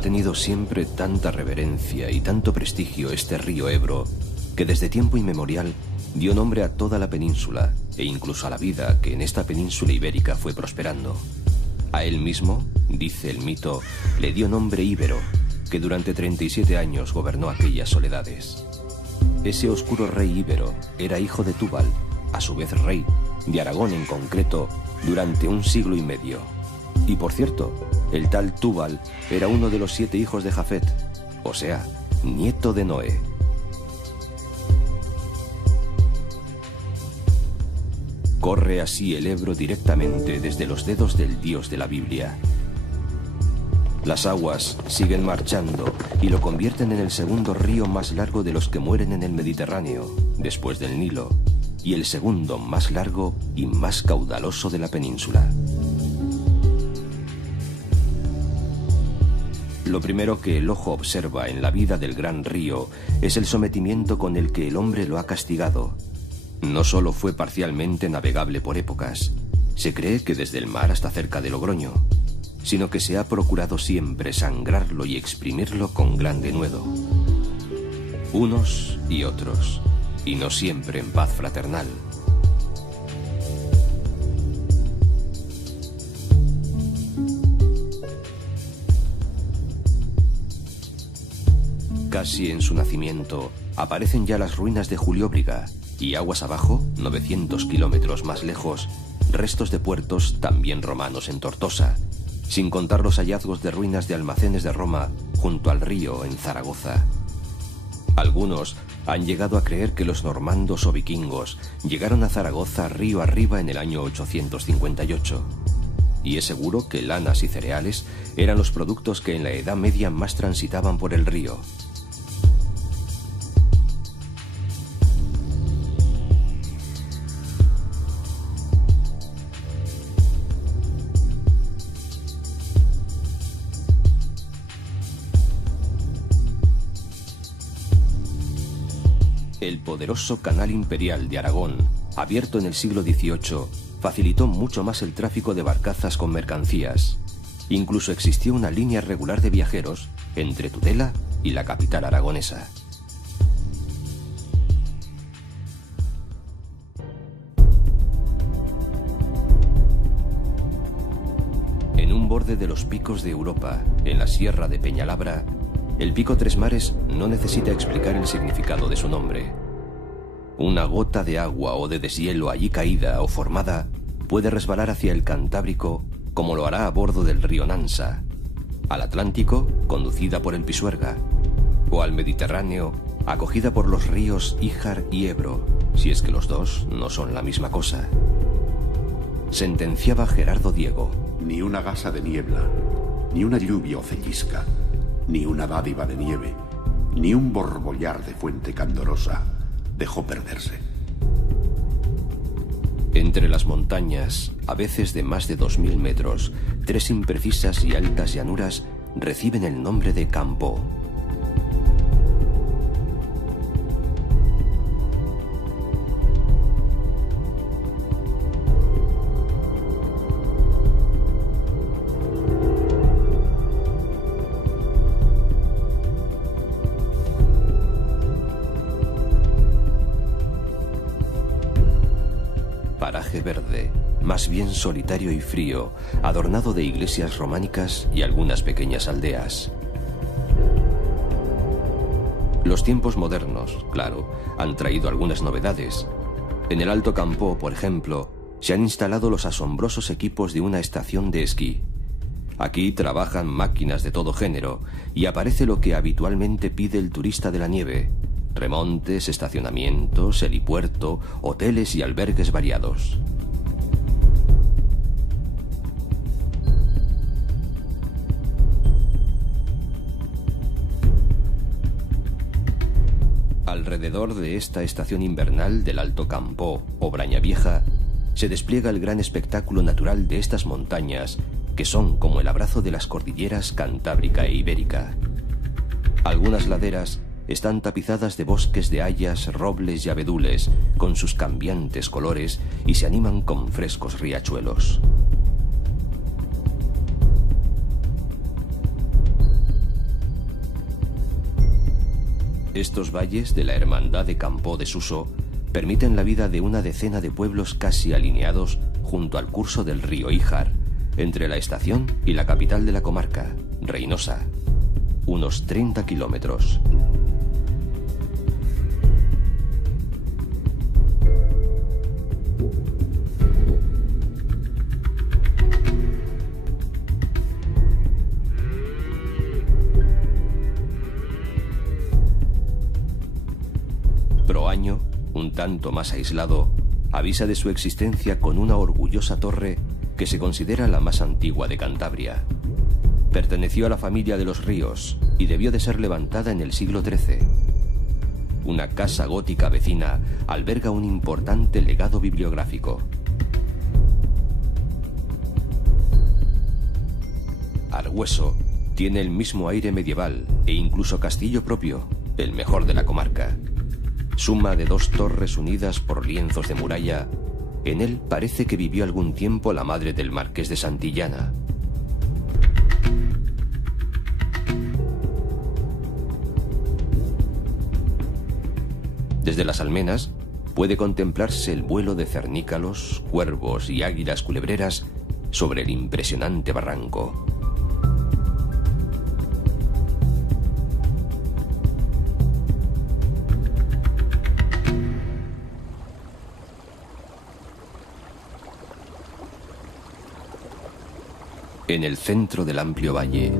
Ha tenido siempre tanta reverencia y tanto prestigio este río Ebro, que desde tiempo inmemorial dio nombre a toda la península e incluso a la vida que en esta península ibérica fue prosperando. A él mismo, dice el mito, le dio nombre Íbero, que durante 37 años gobernó aquellas soledades. Ese oscuro rey íbero era hijo de Túbal, a su vez rey, de Aragón en concreto, durante 1 siglo y medio. Y por cierto, el tal Túbal era uno de los 7 hijos de Jafet, o sea, nieto de Noé. Corre así el Ebro directamente desde los dedos del dios de la Biblia. Las aguas siguen marchando y lo convierten en el segundo río más largo de los que mueren en el Mediterráneo, después del Nilo, y el segundo más largo y más caudaloso de la península. Lo primero que el ojo observa en la vida del gran río es el sometimiento con el que el hombre lo ha castigado. No solo fue parcialmente navegable por épocas, se cree que desde el mar hasta cerca de Logroño, sino que se ha procurado siempre sangrarlo y exprimirlo con gran denuedo. Unos y otros, y no siempre en paz fraternal. Casi en su nacimiento aparecen ya las ruinas de Julióbriga y aguas abajo, 900 kilómetros más lejos, restos de puertos también romanos en Tortosa, sin contar los hallazgos de ruinas de almacenes de Roma junto al río en Zaragoza. Algunos han llegado a creer que los normandos o vikingos llegaron a Zaragoza río arriba en el año 858. Y es seguro que lanas y cereales eran los productos que en la Edad Media más transitaban por el río. El poderoso Canal Imperial de Aragón, abierto en el siglo XVIII, facilitó mucho más el tráfico de barcazas con mercancías. Incluso existió una línea regular de viajeros entre Tudela y la capital aragonesa. En un borde de los picos de Europa, en la sierra de Peñalabra, el pico Tres Mares no necesita explicar el significado de su nombre. Una gota de agua o de deshielo allí caída o formada puede resbalar hacia el Cantábrico como lo hará a bordo del río Nansa, al Atlántico conducida por el Pisuerga, o al Mediterráneo acogida por los ríos Íjar y Ebro, si es que los dos no son la misma cosa. Sentenciaba Gerardo Diego. Ni una gasa de niebla, ni una lluvia o cellisca, ni una dádiva de nieve, ni un borbollar de fuente candorosa dejó perderse. Entre las montañas, a veces de más de 2000 metros, 3 imprecisas y altas llanuras reciben el nombre de Campó. Paraje verde, más bien solitario y frío, adornado de iglesias románicas y algunas pequeñas aldeas. Los tiempos modernos, claro, han traído algunas novedades. En el Alto Campó, por ejemplo, se han instalado los asombrosos equipos de una estación de esquí. Aquí trabajan máquinas de todo género y aparece lo que habitualmente pide el turista de la nieve: remontes, estacionamientos, helipuerto, hoteles y albergues variados. Alrededor de esta estación invernal del Alto Campó o Brañavieja se despliega el gran espectáculo natural de estas montañas, que son como el abrazo de las cordilleras Cantábrica e Ibérica. Algunas laderas están tapizadas de bosques de hayas, robles y abedules, con sus cambiantes colores, y se animan con frescos riachuelos. Estos valles de la Hermandad de Campo de Suso permiten la vida de una decena de pueblos casi alineados junto al curso del río Híjar, entre la estación y la capital de la comarca, Reinosa, unos 30 kilómetros. Proaño, un tanto más aislado, avisa de su existencia con una orgullosa torre que se considera la más antigua de Cantabria. Perteneció a la familia de los Ríos y debió de ser levantada en el siglo XIII. Una casa gótica vecina alberga un importante legado bibliográfico. Argüeso tiene el mismo aire medieval e incluso castillo propio, el mejor de la comarca. Suma de 2 torres unidas por lienzos de muralla. En él parece que vivió algún tiempo la madre del marqués de Santillana. Desde las almenas puede contemplarse el vuelo de cernícalos, cuervos y águilas culebreras sobre el impresionante barranco. En el centro del amplio valle,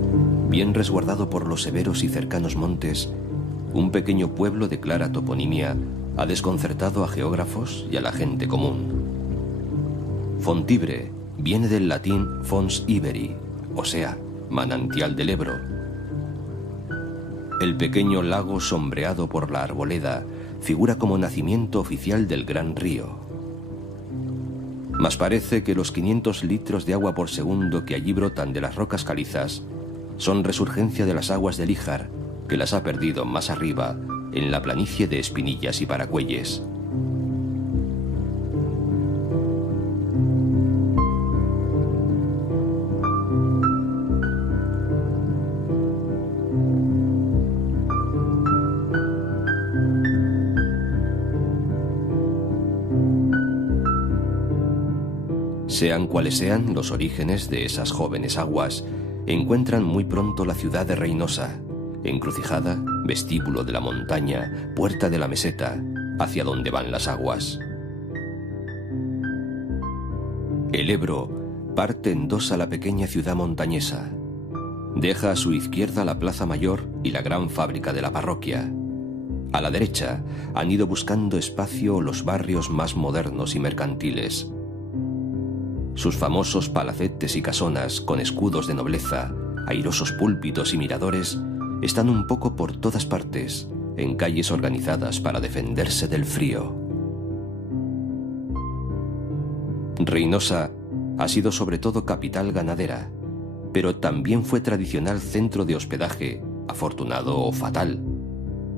bien resguardado por los severos y cercanos montes, un pequeño pueblo de clara toponimia ha desconcertado a geógrafos y a la gente común. Fontibre viene del latín fons iberi, o sea, manantial del Ebro. El pequeño lago sombreado por la arboleda figura como nacimiento oficial del gran río. Mas parece que los 500 litros de agua por segundo que allí brotan de las rocas calizas son resurgencia de las aguas del Híjar, que las ha perdido más arriba, en la planicie de Espinillas y Paracuelles. Sean cuales sean los orígenes de esas jóvenes aguas, encuentran muy pronto la ciudad de Reinosa, encrucijada, vestíbulo de la montaña, puerta de la meseta, hacia donde van las aguas. El Ebro parte en 2 a la pequeña ciudad montañesa. Deja a su izquierda la plaza mayor y la gran fábrica de la parroquia. A la derecha han ido buscando espacio los barrios más modernos y mercantiles. Sus famosos palacetes y casonas con escudos de nobleza, airosos púlpitos y miradores están un poco por todas partes, en calles organizadas para defenderse del frío. Reinosa ha sido sobre todo capital ganadera, pero también fue tradicional centro de hospedaje, afortunado o fatal.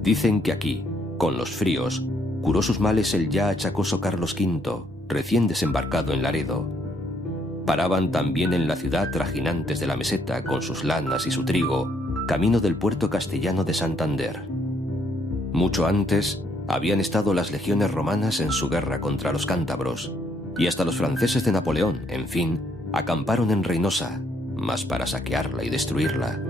Dicen que aquí, con los fríos, curó sus males el ya achacoso Carlos V, recién desembarcado en Laredo. Paraban también en la ciudad trajinantes de la meseta con sus lanas y su trigo, camino del puerto castellano de Santander. Mucho antes habían estado las legiones romanas en su guerra contra los cántabros, y hasta los franceses de Napoleón, en fin, acamparon en Reinosa, mas para saquearla y destruirla.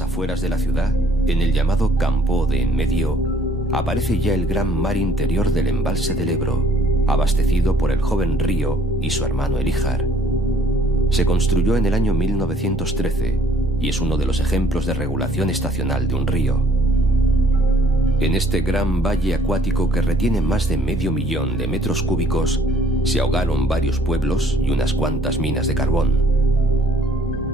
Afueras de la ciudad, en el llamado Campo de en medio, aparece ya el gran mar interior del embalse del Ebro, abastecido por el joven río y su hermano el Híjar. se construyó en el año 1913 y es uno de los ejemplos de regulación estacional de un río. En este gran valle acuático que retiene más de 500.000 de metros cúbicos, se ahogaron varios pueblos y unas cuantas minas de carbón.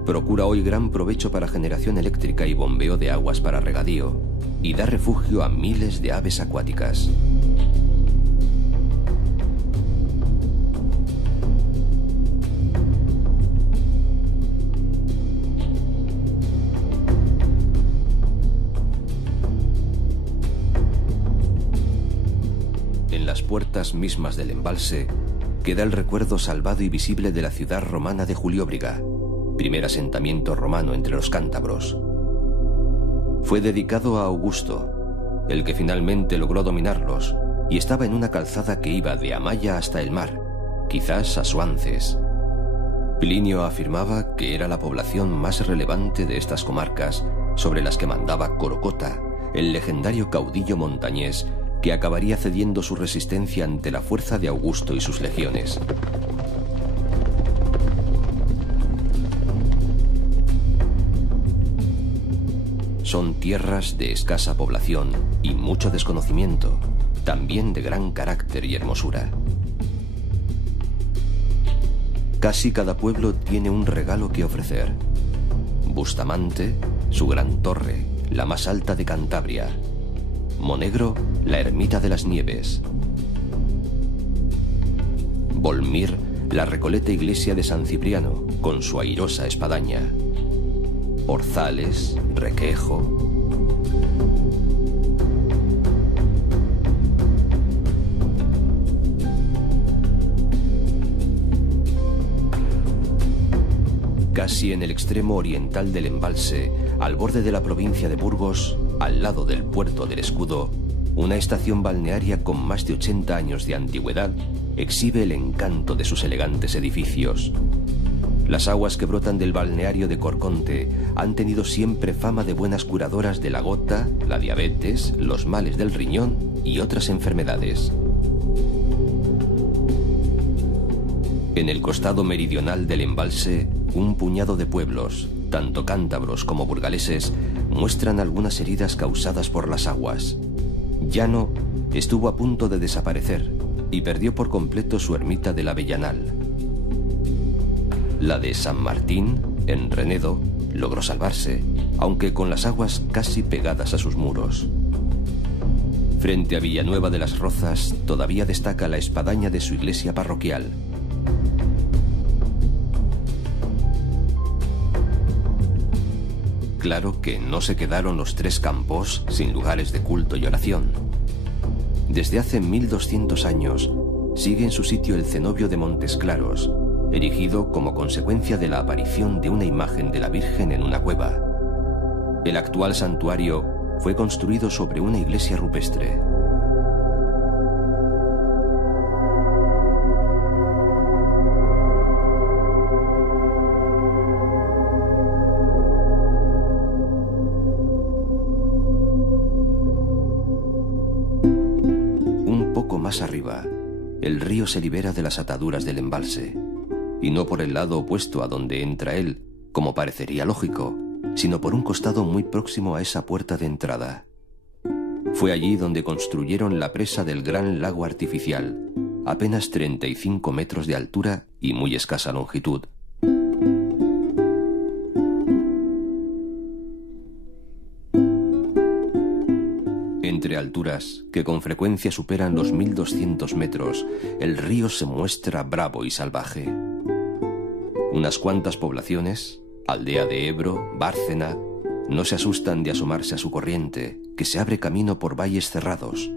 Procura hoy gran provecho para generación eléctrica y bombeo de aguas para regadío, y da refugio a miles de aves acuáticas. En las puertas mismas del embalse queda el recuerdo salvado y visible de la ciudad romana de Julióbriga, primer asentamiento romano entre los cántabros. Fue dedicado a Augusto, el que finalmente logró dominarlos, y estaba en una calzada que iba de Amaya hasta el mar, quizás a Suances. Plinio afirmaba que era la población más relevante de estas comarcas, sobre las que mandaba Corocota, el legendario caudillo montañés que acabaría cediendo su resistencia ante la fuerza de Augusto y sus legiones. Son tierras de escasa población y mucho desconocimiento, también de gran carácter y hermosura. Casi cada pueblo tiene un regalo que ofrecer. Bustamante, su gran torre, la más alta de Cantabria. Monegro, la ermita de las Nieves. Volmir, la recoleta iglesia de San Cipriano, con su airosa espadaña. Orzales, Requejo. Casi en el extremo oriental del embalse, al borde de la provincia de Burgos, al lado del puerto del Escudo, una estación balnearia con más de 80 años de antigüedad exhibe el encanto de sus elegantes edificios. Las aguas que brotan del balneario de Corconte han tenido siempre fama de buenas curadoras de la gota, la diabetes, los males del riñón y otras enfermedades. En el costado meridional del embalse, un puñado de pueblos, tanto cántabros como burgaleses, muestran algunas heridas causadas por las aguas. Llano estuvo a punto de desaparecer y perdió por completo su ermita del Avellanal. La de San Martín, en Renedo, logró salvarse, aunque con las aguas casi pegadas a sus muros. Frente a Villanueva de las Rozas todavía destaca la espadaña de su iglesia parroquial. Claro que no se quedaron los tres campos sin lugares de culto y oración. Desde hace 1200 años sigue en su sitio el cenobio de Montes Claros, erigido como consecuencia de la aparición de una imagen de la Virgen en una cueva. El actual santuario fue construido sobre una iglesia rupestre. Un poco más arriba, el río se libera de las ataduras del embalse, y no por el lado opuesto a donde entra él, como parecería lógico, sino por un costado muy próximo a esa puerta de entrada. Fue allí donde construyeron la presa del gran lago artificial, apenas 35 metros de altura y muy escasa longitud. Entre alturas, que con frecuencia superan los 1200 metros, el río se muestra bravo y salvaje. Unas cuantas poblaciones, Aldea de Ebro, Bárcena, no se asustan de asomarse a su corriente, que se abre camino por valles cerrados.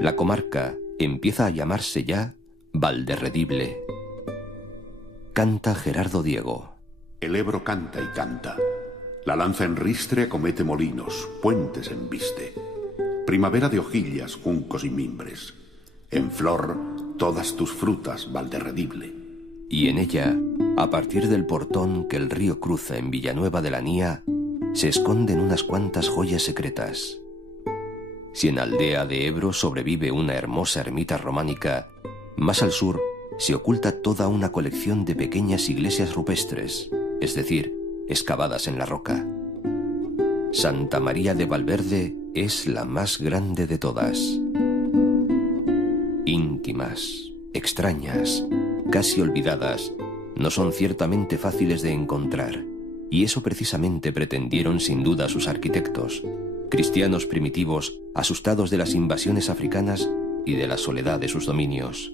La comarca empieza a llamarse ya Valderredible. Canta Gerardo Diego. El Ebro canta y canta. La lanza en ristre acomete molinos, puentes embiste. Primavera de hojillas, juncos y mimbres. En flor, todas tus frutas, Valderredible. Y en ella, a partir del portón que el río cruza en Villanueva de la Nía, se esconden unas cuantas joyas secretas. Si en Aldea de Ebro sobrevive una hermosa ermita románica, más al sur se oculta toda una colección de pequeñas iglesias rupestres, es decir, excavadas en la roca. Santa María de Valverde es la más grande de todas. Íntimas, extrañas, casi olvidadas, no son ciertamente fáciles de encontrar, y eso precisamente pretendieron sin duda sus arquitectos, cristianos primitivos asustados de las invasiones africanas y de la soledad de sus dominios.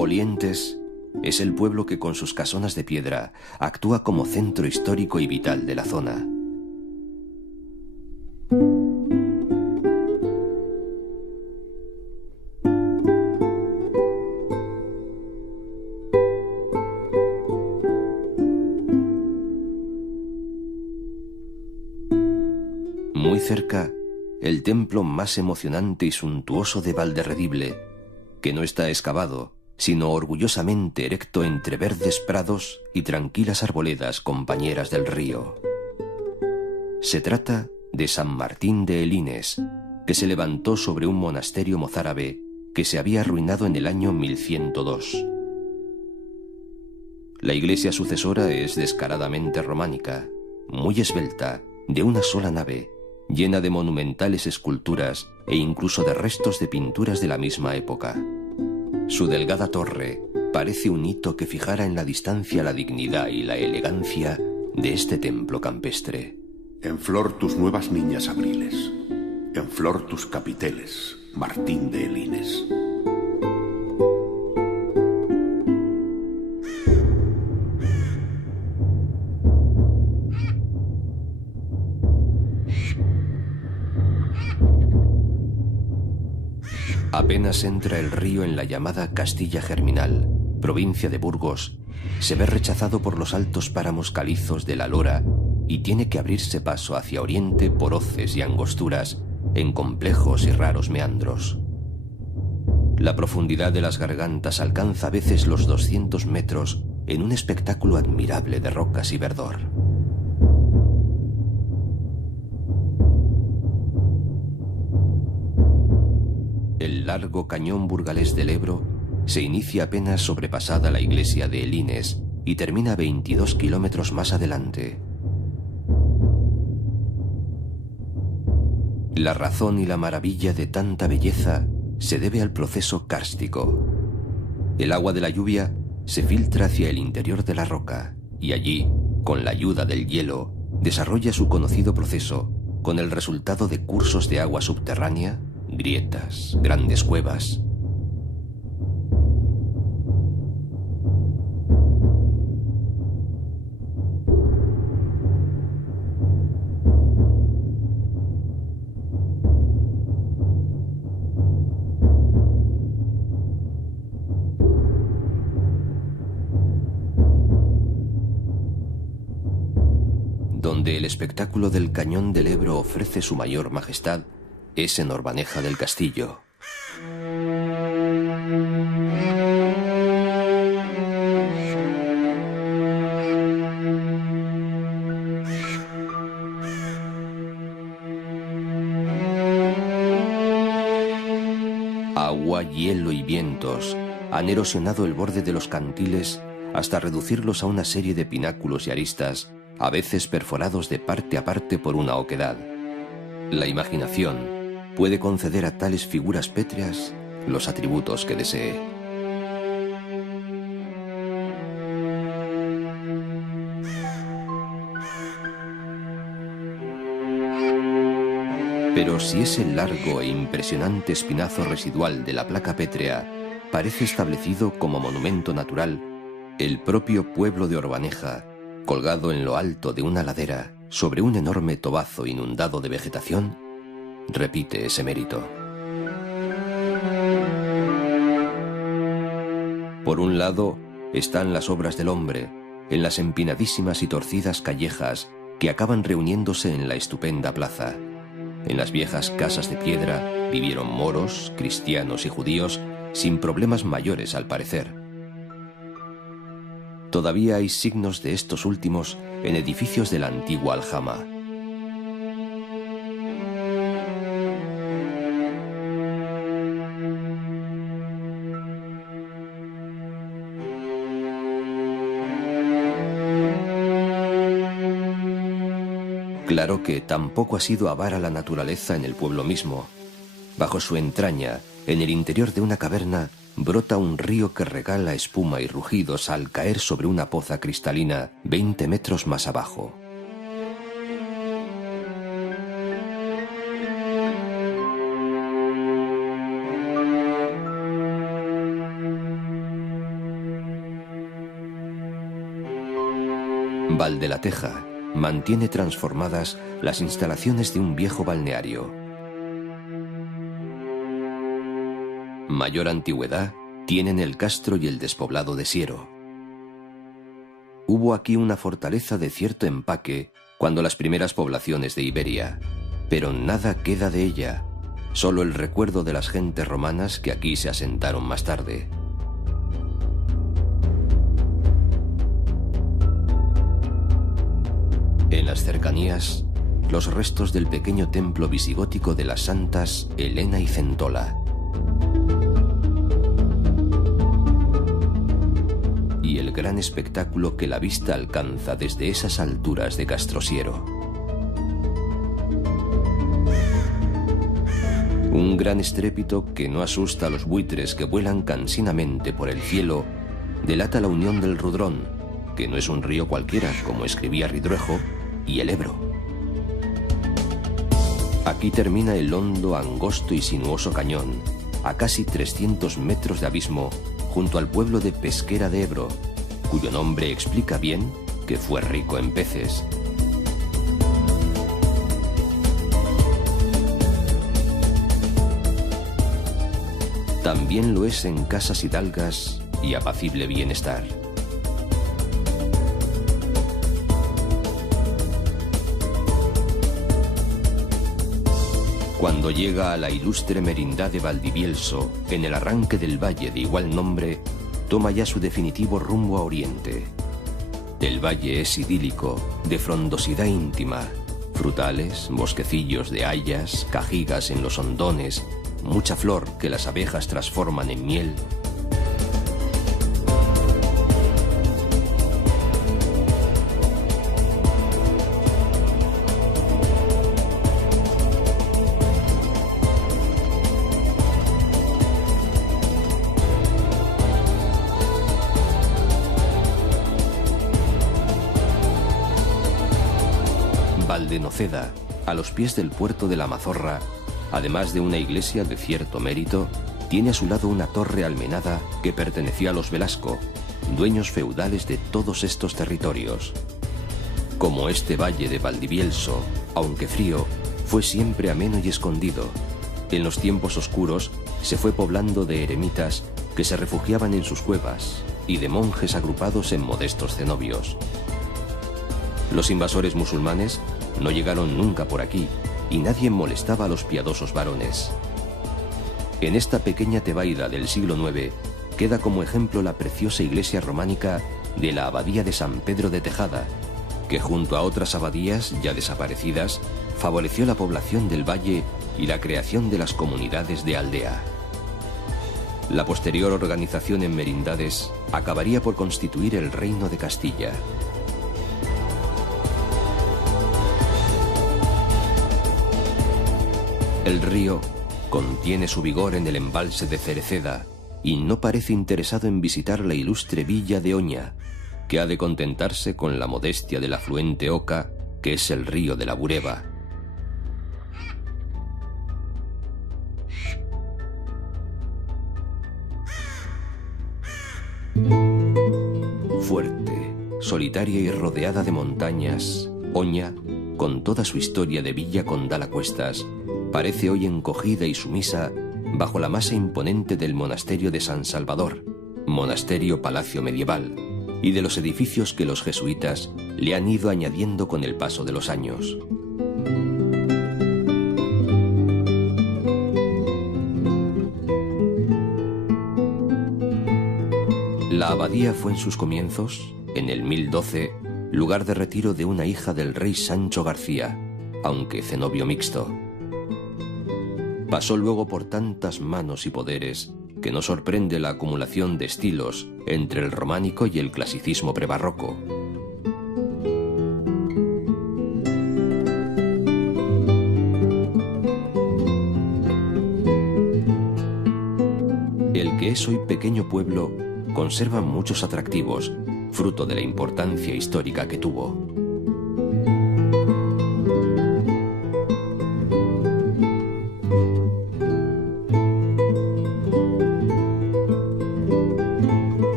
Polientes es el pueblo que con sus casonas de piedra actúa como centro histórico y vital de la zona. Muy cerca, el templo más emocionante y suntuoso de Valderredible, que no está excavado, sino orgullosamente erecto entre verdes prados y tranquilas arboledas compañeras del río. Se trata de San Martín de Elines, que se levantó sobre un monasterio mozárabe que se había arruinado en el año 1102. La iglesia sucesora es descaradamente románica, muy esbelta, de una sola nave, llena de monumentales esculturas e incluso de restos de pinturas de la misma época. Su delgada torre parece un hito que fijara en la distancia la dignidad y la elegancia de este templo campestre. En flor tus nuevas niñas abriles, en flor tus capiteles, Martín de Elines. Apenas entra el río en la llamada Castilla Germinal, provincia de Burgos, se ve rechazado por los altos páramos calizos de la Lora y tiene que abrirse paso hacia oriente por hoces y angosturas en complejos y raros meandros. La profundidad de las gargantas alcanza a veces los 200 metros en un espectáculo admirable de rocas y verdor. El largo cañón burgalés del Ebro se inicia apenas sobrepasada la iglesia de Elines y termina 22 kilómetros más adelante. La razón y la maravilla de tanta belleza se debe al proceso kárstico. El agua de la lluvia se filtra hacia el interior de la roca y allí, con la ayuda del hielo, desarrolla su conocido proceso, con el resultado de cursos de agua subterránea, grietas, grandes cuevas. Donde el espectáculo del cañón del Ebro ofrece su mayor majestad es en Orbaneja del Castillo. Agua, hielo y vientos han erosionado el borde de los cantiles hasta reducirlos a una serie de pináculos y aristas, a veces perforados de parte a parte por una oquedad. La imaginación puede conceder a tales figuras pétreas los atributos que desee. Pero si ese largo e impresionante espinazo residual de la placa pétrea parece establecido como monumento natural, el propio pueblo de Orbaneja, colgado en lo alto de una ladera sobre un enorme tobazo inundado de vegetación, repite ese mérito. Por un lado están las obras del hombre, en las empinadísimas y torcidas callejas que acaban reuniéndose en la estupenda plaza. En las viejas casas de piedra vivieron moros, cristianos y judíos sin problemas mayores al parecer. Todavía hay signos de estos últimos en edificios de la antigua aljama. Claro que tampoco ha sido avara la naturaleza en el pueblo mismo. Bajo su entraña, en el interior de una caverna, brota un río que regala espuma y rugidos al caer sobre una poza cristalina 20 metros más abajo. Valdelateja mantiene transformadas las instalaciones de un viejo balneario. Mayor antigüedad tienen el castro y el despoblado de Siero. Hubo aquí una fortaleza de cierto empaque cuando las primeras poblaciones de Iberia, pero nada queda de ella, solo el recuerdo de las gentes romanas que aquí se asentaron más tarde. En las cercanías, los restos del pequeño templo visigótico de las santas Helena y Centola. Y el gran espectáculo que la vista alcanza desde esas alturas de Castrosiero. Un gran estrépito que no asusta a los buitres que vuelan cansinamente por el cielo, delata la unión del Rudrón, que no es un río cualquiera, como escribía Ridruejo, y el Ebro. Aquí termina el hondo, angosto y sinuoso cañón, a casi 300 metros de abismo, junto al pueblo de Pesquera de Ebro, cuyo nombre explica bien que fue rico en peces. También lo es en casas hidalgas y apacible bienestar. Cuando llega a la ilustre merindad de Valdivielso, en el arranque del valle de igual nombre, toma ya su definitivo rumbo a oriente. El valle es idílico, de frondosidad íntima, frutales, bosquecillos de hayas, cajigas en los hondones, mucha flor que las abejas transforman en miel. Valdenoceda, a los pies del puerto de la Mazorra, además de una iglesia de cierto mérito, tiene a su lado una torre almenada que pertenecía a los Velasco, dueños feudales de todos estos territorios. Como este valle de Valdivielso, aunque frío, fue siempre ameno y escondido, en los tiempos oscuros se fue poblando de eremitas que se refugiaban en sus cuevas y de monjes agrupados en modestos cenobios. Los invasores musulmanes no llegaron nunca por aquí y nadie molestaba a los piadosos varones. En esta pequeña tebaida del siglo IX queda como ejemplo la preciosa iglesia románica de la Abadía de San Pedro de Tejada, que junto a otras abadías ya desaparecidas favoreció la población del valle y la creación de las comunidades de aldea. La posterior organización en merindades acabaría por constituir el Reino de Castilla. El río contiene su vigor en el embalse de Cereceda y no parece interesado en visitar la ilustre villa de Oña, que ha de contentarse con la modestia del afluente Oca, que es el río de la Bureba. Fuerte, solitaria y rodeada de montañas, Oña, con toda su historia de villa condal a cuestas, parece hoy encogida y sumisa bajo la masa imponente del monasterio de San Salvador, monasterio-palacio medieval, y de los edificios que los jesuitas le han ido añadiendo con el paso de los años. La abadía fue en sus comienzos en el 1012, lugar de retiro de una hija del rey Sancho García, aunque cenobio mixto. Pasó luego por tantas manos y poderes que no sorprende la acumulación de estilos entre el románico y el clasicismo prebarroco. El que es hoy pequeño pueblo conserva muchos atractivos, fruto de la importancia histórica que tuvo.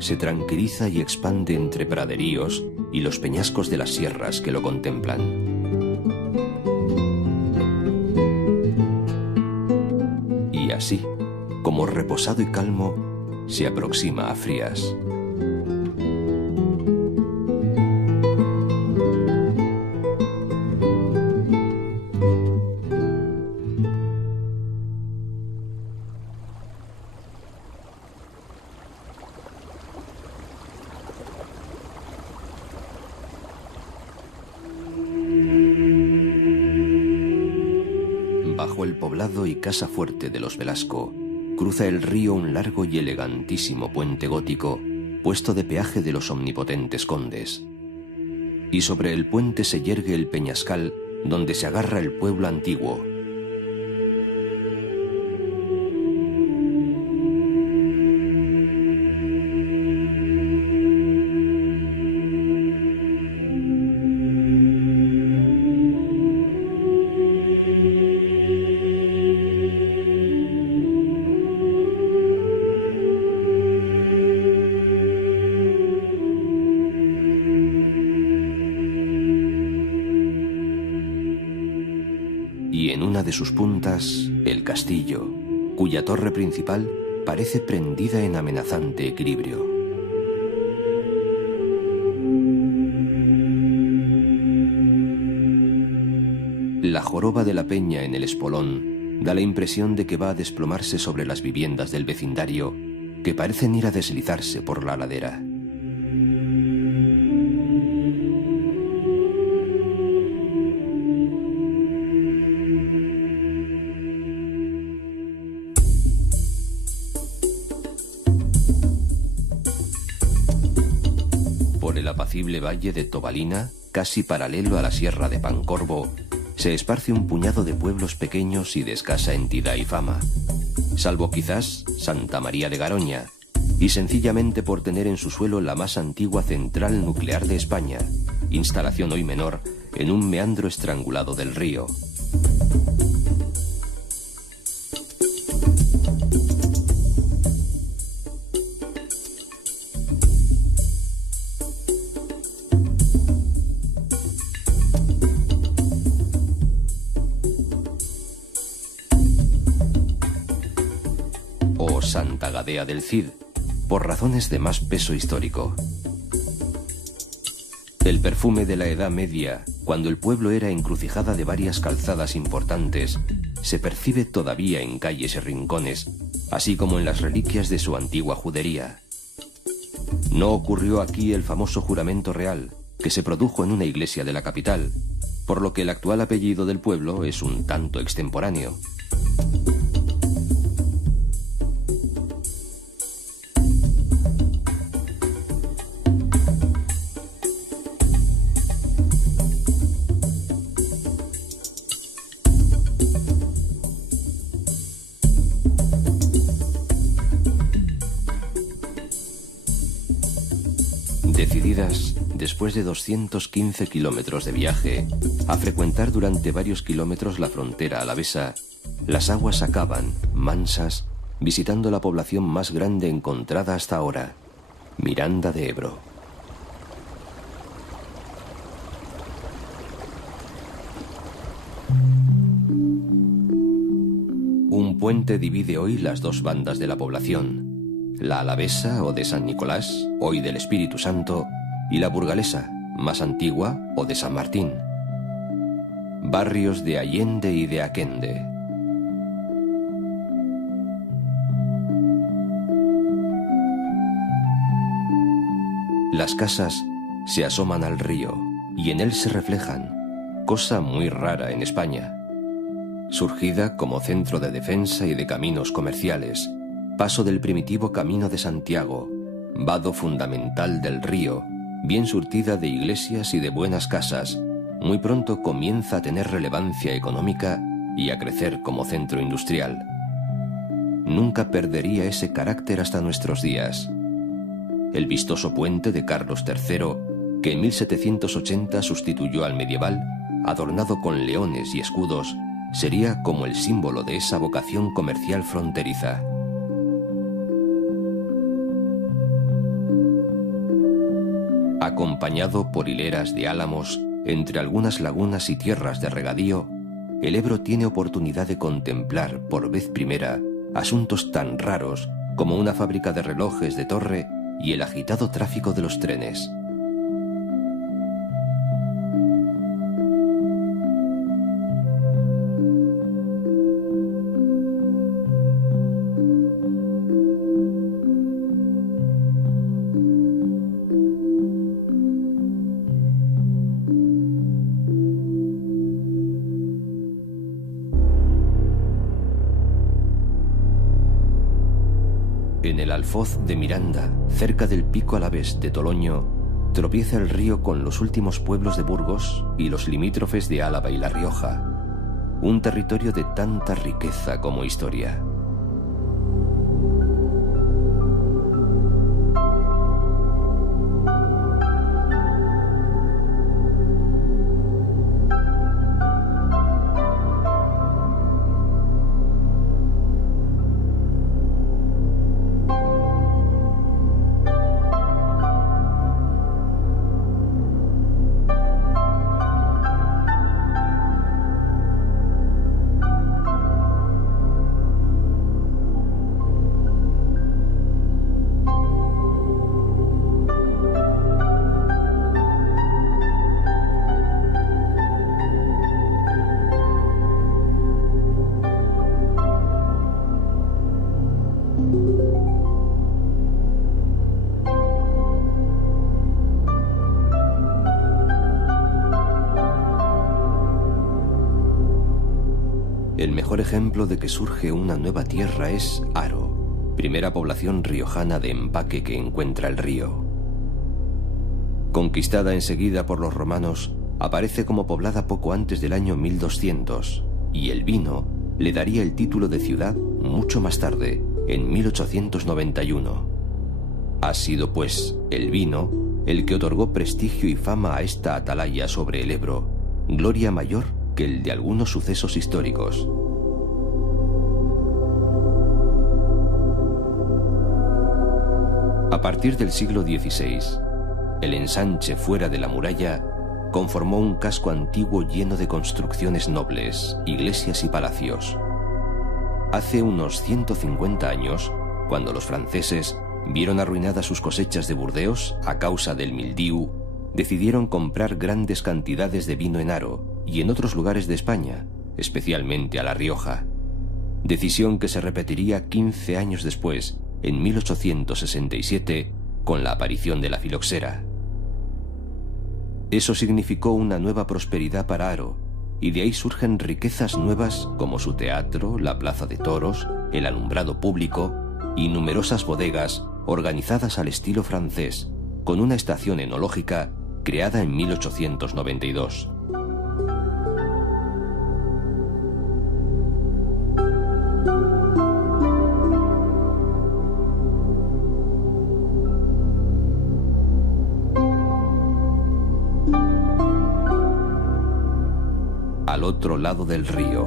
Se tranquiliza y expande entre praderíos y los peñascos de las sierras que lo contemplan. Y así, como reposado y calmo, se aproxima a Frías. Bajo el poblado y casa fuerte de los Velasco, cruza el río un largo y elegantísimo puente gótico, puesto de peaje de los omnipotentes condes. Y sobre el puente se yergue el peñascal donde se agarra el pueblo antiguo. Y en una de sus puntas, el castillo, cuya torre principal parece prendida en amenazante equilibrio. La joroba de la peña en el espolón da la impresión de que va a desplomarse sobre las viviendas del vecindario, que parecen ir a deslizarse por la ladera. Por el apacible valle de Tobalina, casi paralelo a la sierra de Pancorbo, se esparce un puñado de pueblos pequeños y de escasa entidad y fama, salvo quizás Santa María de Garoña, y sencillamente por tener en su suelo la más antigua central nuclear de España, instalación hoy menor en un meandro estrangulado del río. O Santa Gadea del Cid, por razones de más peso histórico. El perfume de la Edad Media, cuando el pueblo era encrucijada de varias calzadas importantes, se percibe todavía en calles y rincones, así como en las reliquias de su antigua judería. No ocurrió aquí el famoso juramento real, que se produjo en una iglesia de la capital, por lo que el actual apellido del pueblo es un tanto extemporáneo. después de 215 kilómetros de viaje, a frecuentar durante varios kilómetros la frontera alavesa, las aguas acaban, mansas, visitando la población más grande encontrada hasta ahora, Miranda de Ebro. Un puente divide hoy las dos bandas de la población, la alavesa o de San Nicolás, hoy del Espíritu Santo, y la burgalesa, más antigua, o de San Martín. Barrios de Allende y de Aquende. Las casas se asoman al río y en él se reflejan, cosa muy rara en España. Surgida como centro de defensa y de caminos comerciales, paso del primitivo Camino de Santiago, vado fundamental del río, bien surtida de iglesias y de buenas casas, muy pronto comienza a tener relevancia económica y a crecer como centro industrial. Nunca perdería ese carácter hasta nuestros días. El vistoso puente de Carlos III, que en 1780 sustituyó al medieval, adornado con leones y escudos, sería como el símbolo de esa vocación comercial fronteriza. Acompañado por hileras de álamos, entre algunas lagunas y tierras de regadío, el Ebro tiene oportunidad de contemplar por vez primera asuntos tan raros como una fábrica de relojes de torre y el agitado tráfico de los trenes. En el Alfoz de Miranda, cerca del pico alavés de Toloño, tropieza el río con los últimos pueblos de Burgos y los limítrofes de Álava y La Rioja, un territorio de tanta riqueza como historia. El mejor ejemplo de que surge una nueva tierra es Haro, primera población riojana de empaque que encuentra el río. Conquistada enseguida por los romanos, aparece como poblada poco antes del año 1200, y el vino le daría el título de ciudad mucho más tarde, en 1891. Ha sido, pues, el vino el que otorgó prestigio y fama a esta atalaya sobre el Ebro, gloria mayor que el de algunos sucesos históricos. A partir del siglo XVI, el ensanche fuera de la muralla conformó un casco antiguo lleno de construcciones nobles, iglesias y palacios. Hace unos 150 años, cuando los franceses vieron arruinadas sus cosechas de Burdeos a causa del mildiu, decidieron comprar grandes cantidades de vino en Haro y en otros lugares de España, especialmente a La Rioja. Decisión que se repetiría 15 años después, en 1867, con la aparición de la filoxera. Eso significó una nueva prosperidad para Haro, y de ahí surgen riquezas nuevas como su teatro, la plaza de toros, el alumbrado público y numerosas bodegas organizadas al estilo francés, con una estación enológica creada en 1892. al otro lado del río,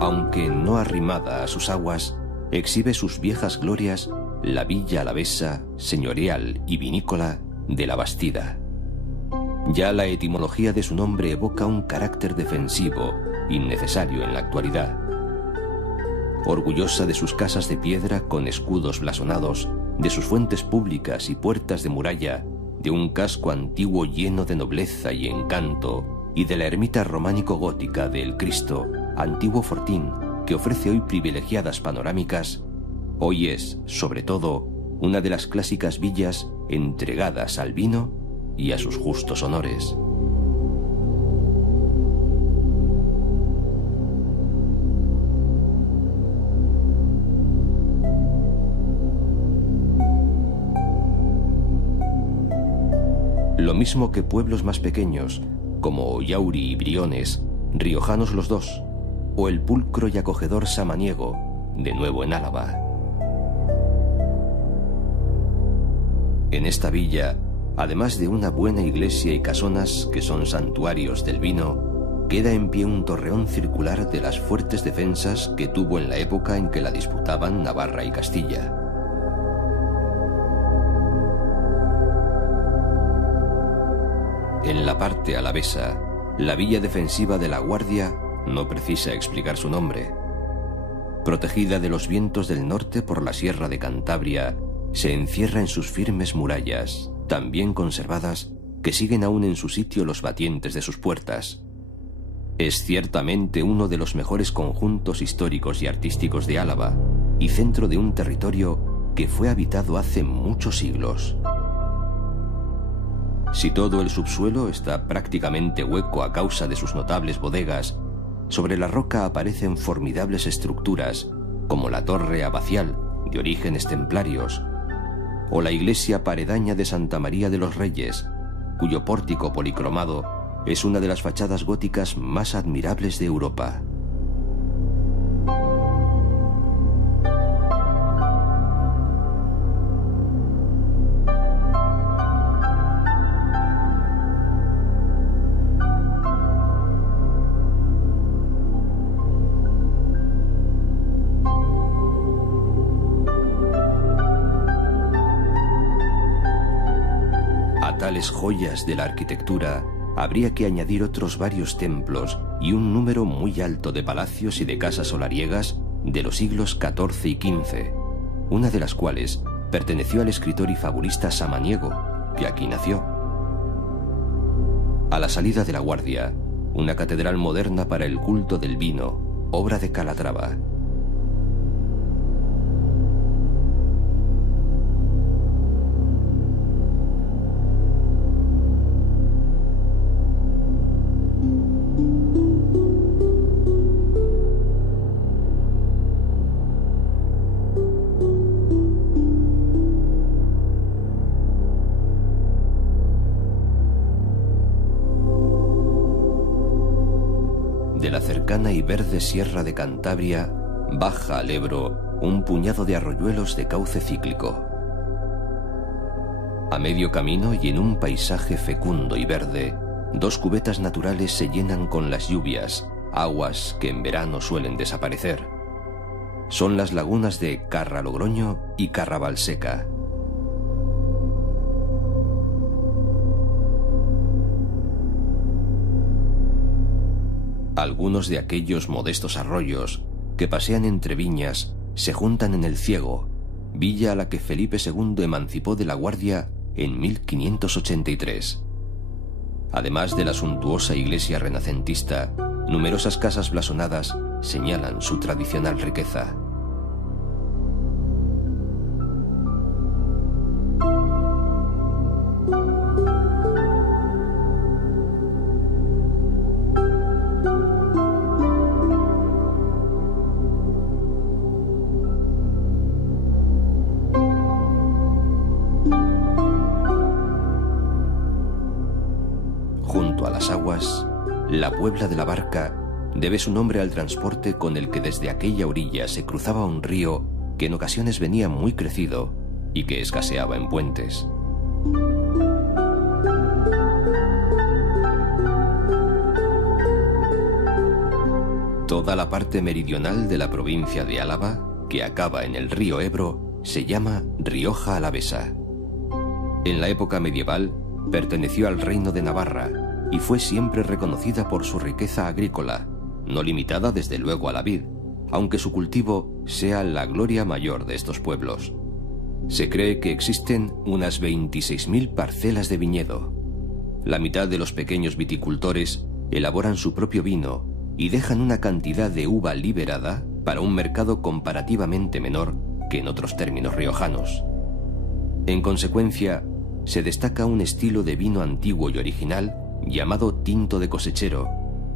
aunque no arrimada a sus aguas, exhibe sus viejas glorias la villa alavesa, señorial y vinícola de La Bastida. Ya la etimología de su nombre evoca un carácter defensivo, innecesario en la actualidad. Orgullosa de sus casas de piedra con escudos blasonados, de sus fuentes públicas y puertas de muralla, de un casco antiguo lleno de nobleza y encanto, y de la ermita románico-gótica de El Cristo, antiguo fortín que ofrece hoy privilegiadas panorámicas, hoy es, sobre todo, una de las clásicas villas entregadas al vino y a sus justos honores. Lo mismo que pueblos más pequeños, como Ollauri y Briones, riojanos los dos, o el pulcro y acogedor Samaniego, de nuevo en Álava. En esta villa, además de una buena iglesia y casonas que son santuarios del vino, queda en pie un torreón circular de las fuertes defensas que tuvo en la época en que la disputaban Navarra y Castilla. En la parte alavesa, la villa defensiva de La Guardia no precisa explicar su nombre. Protegida de los vientos del norte por la Sierra de Cantabria, se encierra en sus firmes murallas, tan bien conservadas que siguen aún en su sitio los batientes de sus puertas. Es ciertamente uno de los mejores conjuntos históricos y artísticos de Álava, y centro de un territorio que fue habitado hace muchos siglos. Si todo el subsuelo está prácticamente hueco a causa de sus notables bodegas, sobre la roca aparecen formidables estructuras, como la torre abacial, de orígenes templarios, o la iglesia paredaña de Santa María de los Reyes, cuyo pórtico policromado es una de las fachadas góticas más admirables de Europa. Tales joyas de la arquitectura habría que añadir otros varios templos y un número muy alto de palacios y de casas solariegas de los siglos XIV y XV, una de las cuales perteneció al escritor y fabulista Samaniego, que aquí nació. A la salida de La Guardia, una catedral moderna para el culto del vino, obra de Calatrava. De la cercana y verde Sierra de Cantabria baja al Ebro un puñado de arroyuelos de cauce cíclico. A medio camino y en un paisaje fecundo y verde, dos cubetas naturales se llenan con las lluvias, aguas que en verano suelen desaparecer. Son las lagunas de Carra Logroño y Carra Valseca. Algunos de aquellos modestos arroyos que pasean entre viñas se juntan en El Ciego, villa a la que Felipe II emancipó de La Guardia en 1583. Además de la suntuosa iglesia renacentista, numerosas casas blasonadas señalan su tradicional riqueza. Junto a las aguas, la Puebla de la Barca debe su nombre al transporte con el que desde aquella orilla se cruzaba un río que en ocasiones venía muy crecido y que escaseaba en puentes. Toda la parte meridional de la provincia de Álava, que acaba en el río Ebro, se llama Rioja Alavesa. En la época medieval perteneció al reino de Navarra y fue siempre reconocida por su riqueza agrícola, no limitada desde luego a la vid, aunque su cultivo sea la gloria mayor de estos pueblos. Se cree que existen unas 26.000 parcelas de viñedo. La mitad de los pequeños viticultores elaboran su propio vino y dejan una cantidad de uva liberada para un mercado comparativamente menor que en otros términos riojanos. En consecuencia, se destaca un estilo de vino antiguo y original llamado tinto de cosechero,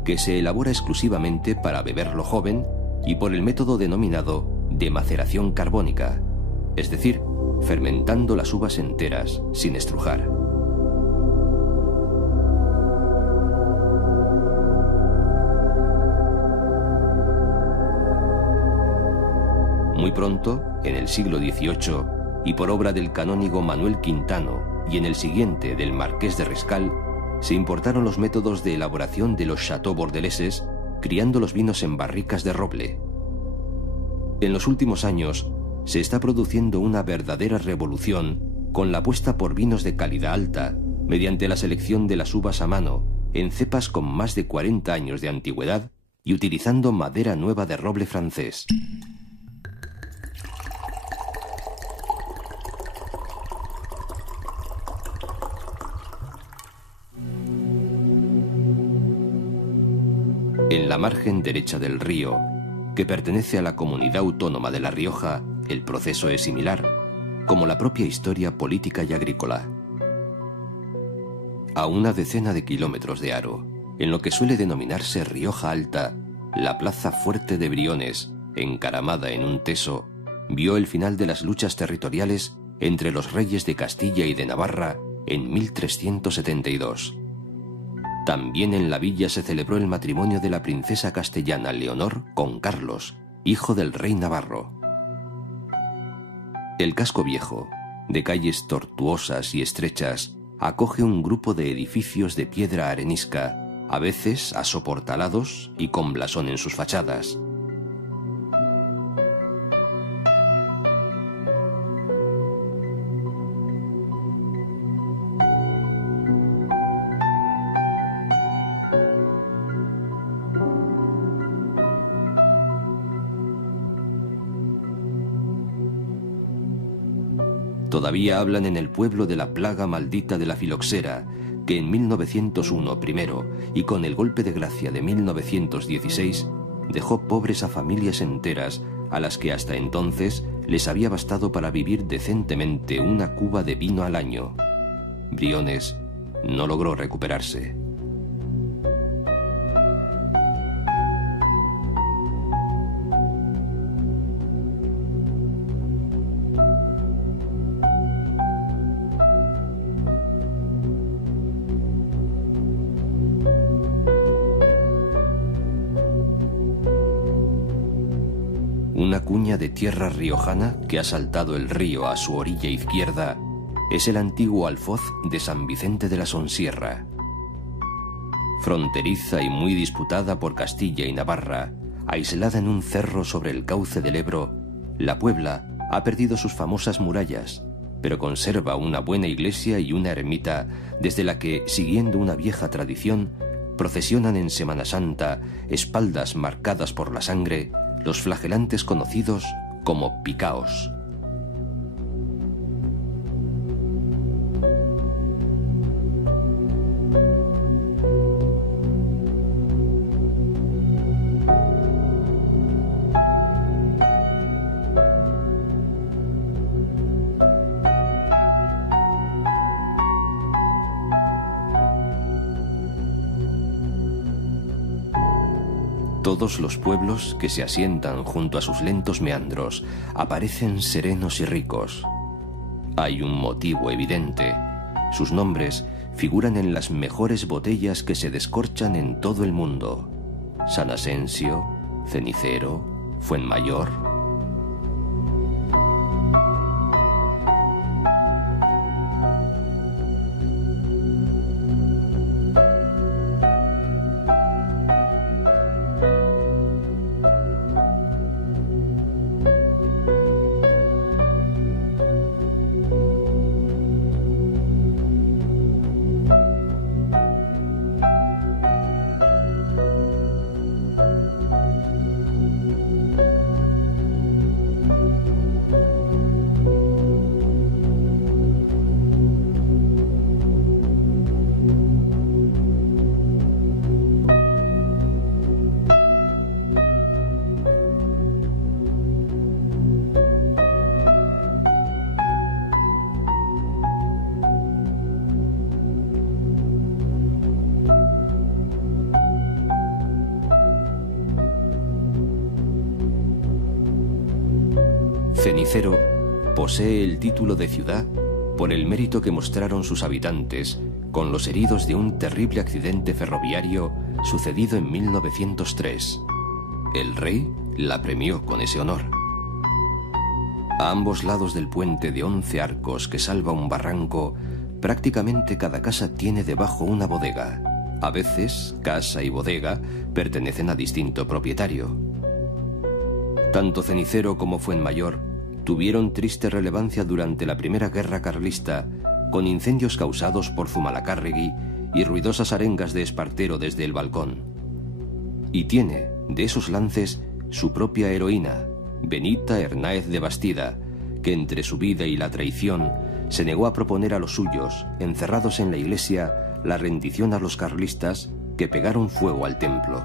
que se elabora exclusivamente para beberlo joven y por el método denominado de maceración carbónica, es decir, fermentando las uvas enteras sin estrujar. Muy pronto, en el siglo XVIII, y por obra del canónigo Manuel Quintano y en el siguiente del Marqués de Riscal, se importaron los métodos de elaboración de los chateaux bordeleses, criando los vinos en barricas de roble. En los últimos años, se está produciendo una verdadera revolución con la apuesta por vinos de calidad alta, mediante la selección de las uvas a mano, en cepas con más de 40 años de antigüedad y utilizando madera nueva de roble francés. En la margen derecha del río, que pertenece a la comunidad autónoma de La Rioja, el proceso es similar, como la propia historia política y agrícola. A una decena de kilómetros de Haro, en lo que suele denominarse Rioja Alta, la plaza fuerte de Briones, encaramada en un teso, vio el final de las luchas territoriales entre los reyes de Castilla y de Navarra en 1372. También en la villa se celebró el matrimonio de la princesa castellana Leonor con Carlos, hijo del rey navarro. El casco viejo, de calles tortuosas y estrechas, acoge un grupo de edificios de piedra arenisca, a veces asoportalados y con blasón en sus fachadas. Todavía hablan en el pueblo de la plaga maldita de la filoxera, que en 1901 primero y con el golpe de gracia de 1916 dejó pobres a familias enteras a las que hasta entonces les había bastado para vivir decentemente una cuba de vino al año. Briones no logró recuperarse. Una cuña de tierra riojana que ha saltado el río a su orilla izquierda es el antiguo alfoz de San Vicente de la Sonsierra. Fronteriza y muy disputada por Castilla y Navarra, aislada en un cerro sobre el cauce del Ebro, la Puebla ha perdido sus famosas murallas, pero conserva una buena iglesia y una ermita desde la que, siguiendo una vieja tradición, procesionan en Semana Santa, espaldas marcadas por la sangre, los flagelantes conocidos como picaos. Todos los pueblos que se asientan junto a sus lentos meandros aparecen serenos y ricos. Hay un motivo evidente. Sus nombres figuran en las mejores botellas que se descorchan en todo el mundo: San Asensio, Cenicero, Fuenmayor. Cenicero posee el título de ciudad por el mérito que mostraron sus habitantes con los heridos de un terrible accidente ferroviario sucedido en 1903. El rey la premió con ese honor. A ambos lados del puente de 11 arcos que salva un barranco, prácticamente cada casa tiene debajo una bodega. A veces, casa y bodega pertenecen a distinto propietario. Tanto Cenicero como Fuenmayor tuvieron triste relevancia durante la Primera Guerra Carlista, con incendios causados por Zumalacárregui y ruidosas arengas de Espartero desde el balcón. Y tiene, de esos lances, su propia heroína, Benita Hernáez de Bastida, que entre su vida y la traición se negó a proponer a los suyos, encerrados en la iglesia, la rendición a los carlistas que pegaron fuego al templo.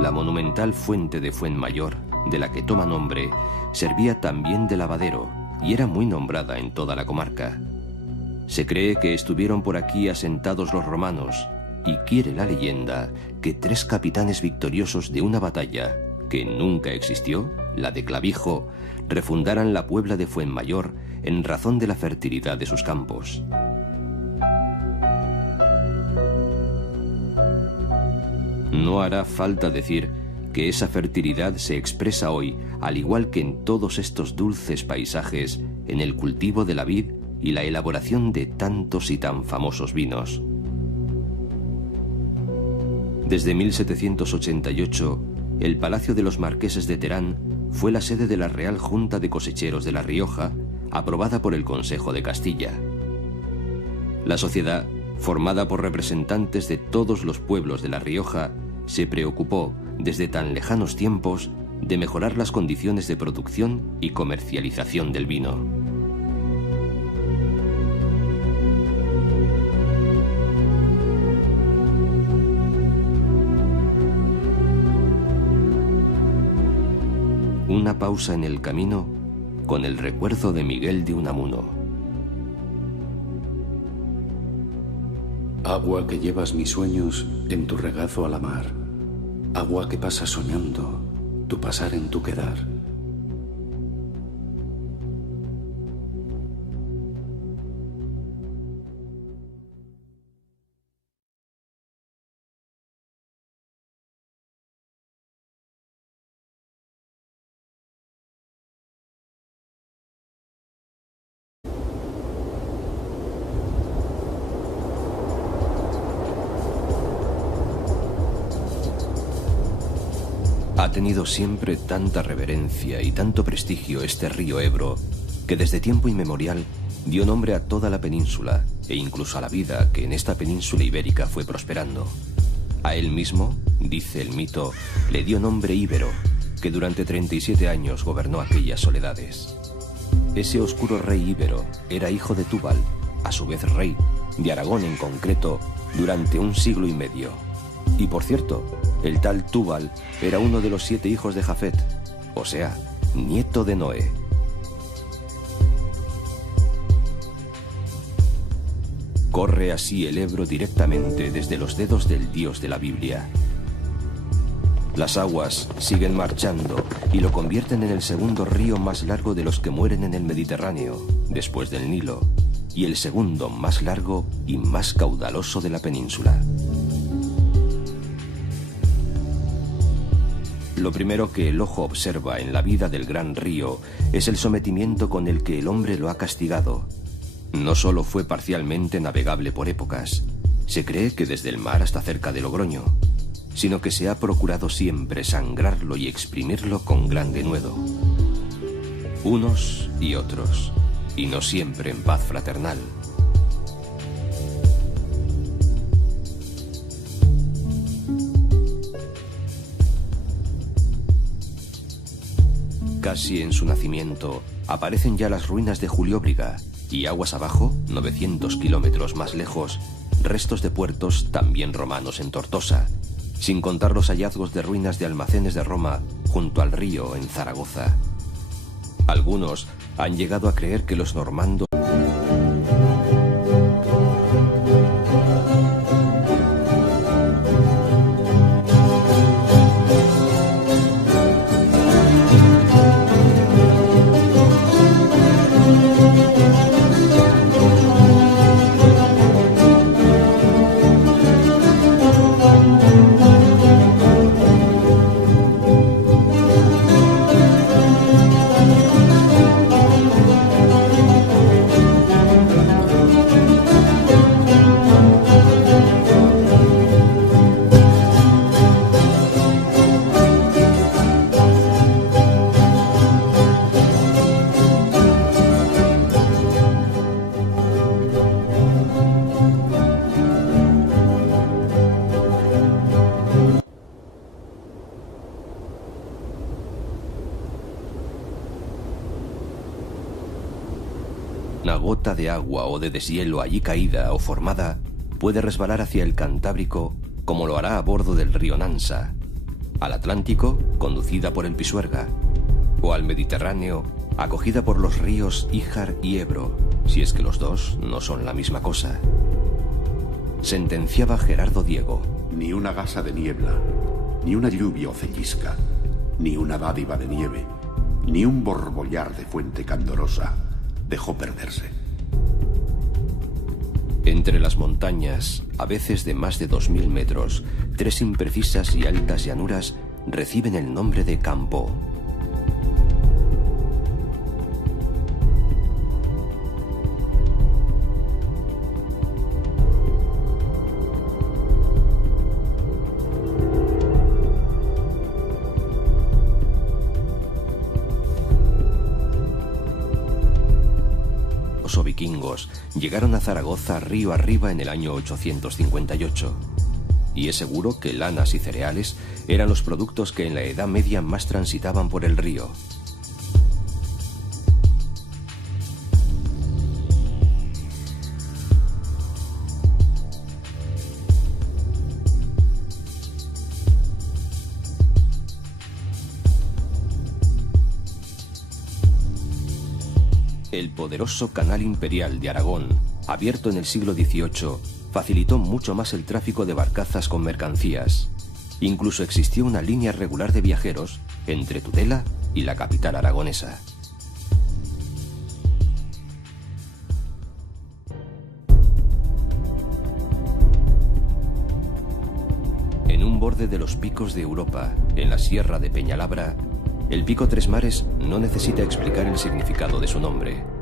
La monumental fuente de Fuenmayor, de la que toma nombre, servía también de lavadero y era muy nombrada en toda la comarca. Se cree que estuvieron por aquí asentados los romanos y quiere la leyenda que 3 capitanes victoriosos de una batalla que nunca existió, la de Clavijo, refundaran la Puebla de Fuenmayor en razón de la fertilidad de sus campos. No hará falta decir que esa fertilidad se expresa hoy, al igual que en todos estos dulces paisajes, en el cultivo de la vid y la elaboración de tantos y tan famosos vinos. Desde 1788, el Palacio de los Marqueses de Terán fue la sede de la Real Junta de Cosecheros de La Rioja, aprobada por el Consejo de Castilla. La sociedad, formada por representantes de todos los pueblos de La Rioja, se preocupó, desde tan lejanos tiempos, de mejorar las condiciones de producción y comercialización del vino. Una pausa en el camino con el recuerdo de Miguel de Unamuno. Agua que llevas mis sueños en tu regazo a la mar, agua que pasa soñando tu pasar en tu quedar. Ha tenido siempre tanta reverencia y tanto prestigio este río Ebro, que desde tiempo inmemorial dio nombre a toda la península e incluso a la vida que en esta península ibérica fue prosperando. A él mismo, dice el mito, le dio nombre Íbero, que durante 37 años gobernó aquellas soledades. Ese oscuro rey íbero era hijo de Túbal, a su vez rey, de Aragón en concreto, durante 1 siglo y medio. Y por cierto, el tal Túbal era uno de los 7 hijos de Jafet, o sea, nieto de Noé. Corre así el Ebro directamente desde los dedos del dios de la Biblia. Las aguas siguen marchando y lo convierten en el segundo río más largo de los que mueren en el Mediterráneo, después del Nilo, y el segundo más largo y más caudaloso de la península. Lo primero que el ojo observa en la vida del gran río es el sometimiento con el que el hombre lo ha castigado. No solo fue parcialmente navegable por épocas, se cree que desde el mar hasta cerca de Logroño, sino que se ha procurado siempre sangrarlo y exprimirlo con gran denuedo. Unos y otros, y no siempre en paz fraternal. Casi en su nacimiento aparecen ya las ruinas de Julióbriga y aguas abajo, 900 kilómetros más lejos, restos de puertos también romanos en Tortosa, sin contar los hallazgos de ruinas de almacenes de Roma junto al río en Zaragoza. Algunos han llegado a creer que los normandos una gota de agua o de deshielo allí caída o formada puede resbalar hacia el Cantábrico como lo hará a bordo del río Nansa, al Atlántico, conducida por el Pisuerga, o al Mediterráneo, acogida por los ríos Íjar y Ebro, si es que los dos no son la misma cosa. Sentenciaba Gerardo Diego. Ni una gasa de niebla, ni una lluvia o cellisca, ni una dádiva de nieve, ni un borbollar de fuente candorosa dejó perderse. Entre las montañas, a veces de más de 2000 metros, tres imprecisas y altas llanuras reciben el nombre de Campo. O vikingos llegaron a Zaragoza río arriba en el año 858. Y es seguro que lanas y cereales eran los productos que en la Edad Media más transitaban por el río. El poderoso Canal Imperial de Aragón, abierto en el siglo XVIII, facilitó mucho más el tráfico de barcazas con mercancías. Incluso existió una línea regular de viajeros entre Tudela y la capital aragonesa. En un borde de los picos de Europa, en la Sierra de Peñalabra, el Pico Tres Mares no necesita explicar el significado de su nombre.